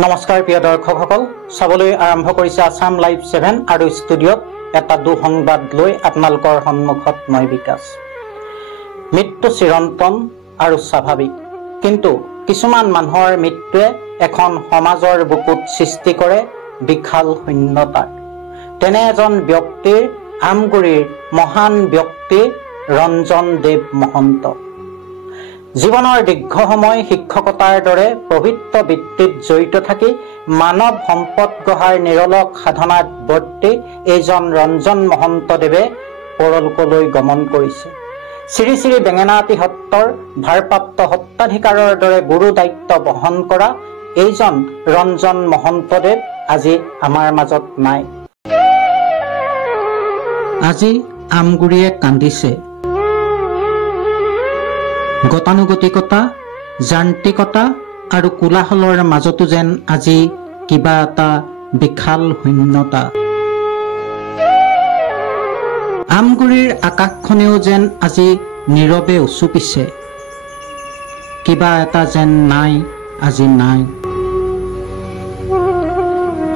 নমস্কাৰ প্ৰিয় দৰ্শকসকল, চাবলৈ আৰম্ভ কৰিছে আসাম লাইভ 7 আৰু ষ্টুডিঅ'ত এটা দুঃসংবাদ লৈ আপোনালোকৰ সন্মুখত মই বিকাশ। মৃত্যু চিৰন্তন আৰু স্বাভাৱিক, কিন্তু কিছুমান মানুহৰ মৃত্যুৱে এখন সমাজৰ বুকুত সৃষ্টি কৰে বিশাল শূন্যতা। তেনে এজন ব্যক্তিৰ আমগুৰিৰ মহান ব্যক্তি ৰঞ্জন দেৱ মহন্ত। জীৱনৰ দীৰ্ঘ সময় শিক্ষকতাৰ দৰে পবিত্ৰ বৃত্তিত জড়িত থাকি মানৱ সম্পদ গঢ়াৰ নিৰলস সাধনাত বৰ্তি এইজন ৰঞ্জন মহন্তদেৱে পৰলোকলৈ গমন কৰিছে। শ্ৰী শ্ৰী বেঙেনাআটী সত্ৰৰ ভাৰপ্ৰাপ্ত সত্ৰাধিকাৰৰ দৰে গুৰু দায়িত্ব বহন কৰা এইজন ৰঞ্জন মহন্তদেৱ আজি আমাৰ মাজত নাই। আজি আমগুৰিয়ে কান্দিছে। গতানুগতিকতা, যান্ত্ৰিকতা আৰু কোলাহলৰ মাজতো যেন আজি কিবা এটা বিশাল শূন্যতা। আমগুৰিৰ আকাশখনেও যেন আজি নীৰৱে উচুপিছে। কিবা এটা যেন নাই, আজি নাই।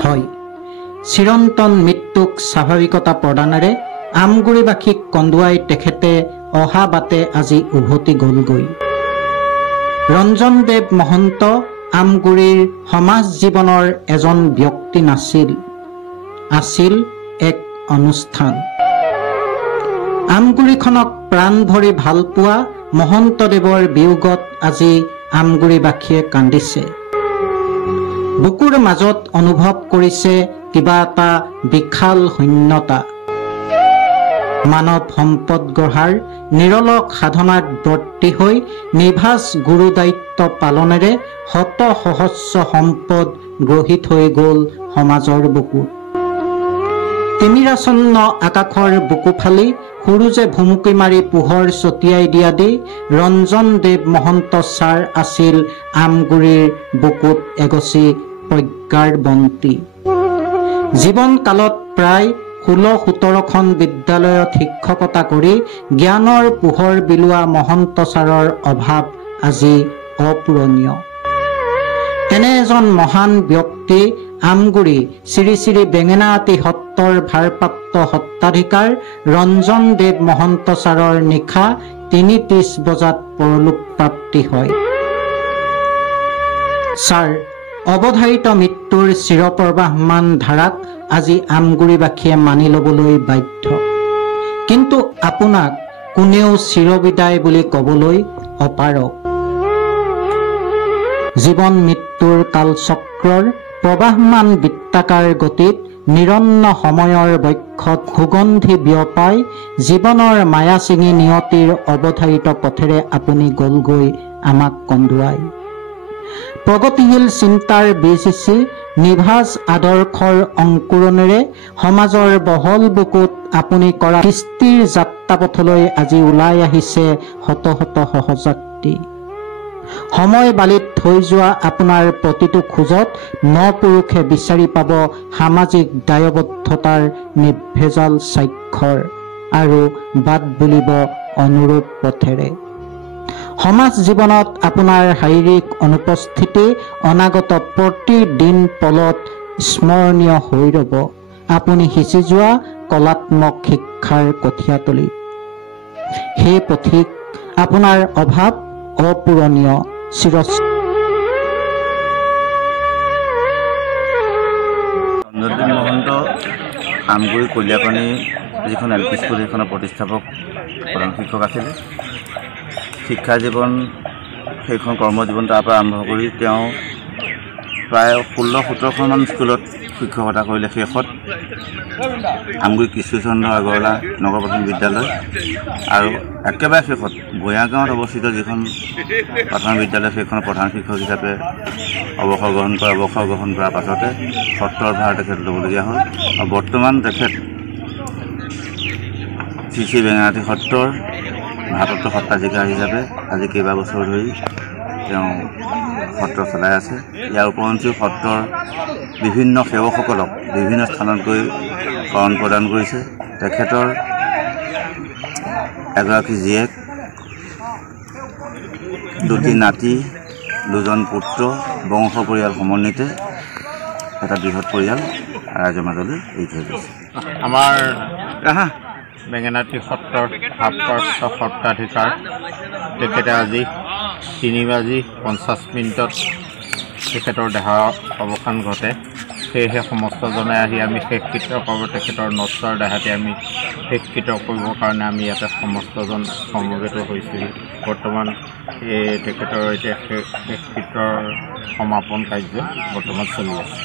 হয়, চিৰন্তন মৃত্যুক স্বাভাৱিকতা প্ৰদানেৰে আমগুৰিবাসীক কন্দুৱাই তেখেতে অহা বাটে আজি উভতি গলগৈ। ৰঞ্জন দেৱ মহন্ত আমগুৰিৰ সমাজ জীৱনৰ এজন ব্যক্তি নাছিল, আছিল এক অনুষ্ঠান। আমগুৰিখনক প্ৰাণ ভৰি ভাল পোৱা মহন্তদেৱৰ বিয়োগত আজি আমগুৰিবাসীয়ে কান্দিছে। বুকুৰ মাজত অনুভৱ কৰিছে কিবা এটা বিশাল শূন্যতা। মানৱ সম্পদ গঢ়াৰ নিৰলস সাধনাত বৰ্তি হৈ নিভাজ গুৰু দায়িত্ব পালনেৰে শত সহস্ৰ সম্পদ গঢ়ি থৈ গল সমাজৰ বুকুত। তিমিৰাচন্ন আকাশৰ বুকু ফালি সূৰুজে ভুমুকি মাৰি পোহৰ ছটিয়াই দিয়া দি ৰঞ্জন দেৱ মহন্ত ছাৰ আছিল আমগুৰিৰ বুকুত এগছি প্ৰজ্ঞাৰ বন্তি। জীৱন কালত প্ৰায় 16-17খন বিদ্যালয়ত শিক্ষকতা কৰি জ্ঞানৰ পোহৰ বিলোৱা মহন্ত ছাৰৰ অভাৱ আজি অপূৰণীয়। তেনে এজন মহান ব্যক্তি আমগুৰি শ্ৰী শ্ৰী বেঙেনাআটী সত্ৰৰ ভাৰপ্ৰাপ্ত সত্ৰাধিকাৰ ৰঞ্জন দেৱ মহন্ত ছাৰৰ নিশা 3:30 বজাত পৰলোক প্ৰাপ্তি হয়। ছাৰ অৱধাৰিত মৃত্যুৰ চিৰপ্ৰবাহমান ধাৰাক আজি আমগুৰিবাসীয়ে মানি ল'বলৈ বাধ্য। কিন্তু আপোনাক কোনেও চিৰবিদায় বুলি ক'বলৈ অপাৰক। জীৱন মৃত্যুৰ কালচক্ৰৰ প্ৰবাহমান বৃত্তাকাৰ গতিত নিৰন্ন সময়ৰ বক্ষত সুগন্ধি বিয়পাই জীৱনৰ মায়া ছিঙি নিয়তিৰ অৱধাৰিত পথেৰে আপুনি গলগৈ আমাক কন্দুৱাই। প্ৰগতিশীল চিন্তাৰ বীজ সিঁচি নিভাজ আদৰ্শৰ অংকুৰণেৰে সমাজৰ বহল বুকুত আপুনি কৰা কৃষ্টিৰ যাত্ৰাপথলৈ আজি ওলাই আহিছে শত শত সহযাত্ৰী। সময় বালিত থৈ যোৱা আপোনাৰ প্ৰতিটো খোজত নপুৰুষে বিচাৰি পাব সামাজিক দায়বদ্ধতাৰ নিৰ্ভেজাল স্বাক্ষৰ আৰু বাট বুলিব অনুৰূপ পথেৰে। সমাজ জীৱনত আপোনাৰ শাৰীৰিক অনুপস্থিতি অনাগত প্ৰতিদিন পলত স্মৰণীয় হৈ ৰ'ব আপুনি সিঁচি যোৱা কলাত্মক শিক্ষাৰ কঠীয়াতলি। সেই পথিক আপোনাৰ অভাৱ অপূৰণীয় ৰঞ্জন মহন্ত আমগুৰি কলিয়াকণী যিখন LP স্কুল সেইখনৰ প্ৰতিষ্ঠাপক প্ৰধান শিক্ষক আছিলে। শিক্ষা জীৱন সেইখন কৰ্মজীৱন তাৰ পৰা আৰম্ভ কৰি তেওঁ প্ৰায় 16-17খন স্কুলত শিক্ষকতা কৰিলে। শেষত আমগুৰি কৃষ্ণচন্দ্ৰ আগৰৱালা নগৰ প্ৰাথমিক বিদ্যালয় আৰু একেবাৰে শেষত ভূঞাগাঁৱত অৱস্থিত যিখন প্ৰাথমিক বিদ্যালয় সেইখনৰ প্ৰধান শিক্ষক হিচাপে অৱসৰ গ্ৰহণ কৰাৰ পাছতে সত্ৰৰ ভাৰ তেখেত ল'বলগীয়া হ'ল। আৰু বৰ্তমান তেখেত শ্ৰী শ্ৰী বেঙেনাআটী সত্ৰৰ ভাৰপ্ৰাপ্ত সত্ৰাধিকাৰ হিচাপে আজি কেইবাবছৰ ধৰি তেওঁ সত্ৰ চলাই আছে। ইয়াৰ উপৰঞ্চিও সত্ৰৰ বিভিন্ন সেৱকসকলক বিভিন্ন স্থানত গৈ শৰণ প্ৰদান কৰিছে। তেখেতৰ এগৰাকী জীয়েক, দুটি নাতি দুজন পুত্ৰ বংশ পৰিয়াল সমন্বিতে এটা বৃহৎ পৰিয়াল ৰাইজৰ মাজলৈ এৰি থৈ গৈছে। আমাৰ বেঙেনাআটী সত্ৰৰ ভাৰপ্ৰাপ্ত সত্ৰাধিকাৰ তেখেতে আজি 3:50 তেখেতৰ দেহা অৱসান ঘটে। সেয়েহে সমস্তজনে আহি আমি শেষকৃত্য কৰিব, তেখেতৰ নশ্বৰ দেহাতে আমি শেষকৃত্য কৰিবৰ কাৰণে আমি ইয়াতে সমস্তজন সমবেত হৈছিলোঁ। বৰ্তমান তেখেতৰ এতিয়া শেষকৃত্যৰ সমাপন কাৰ্য বৰ্তমান চলি আছে।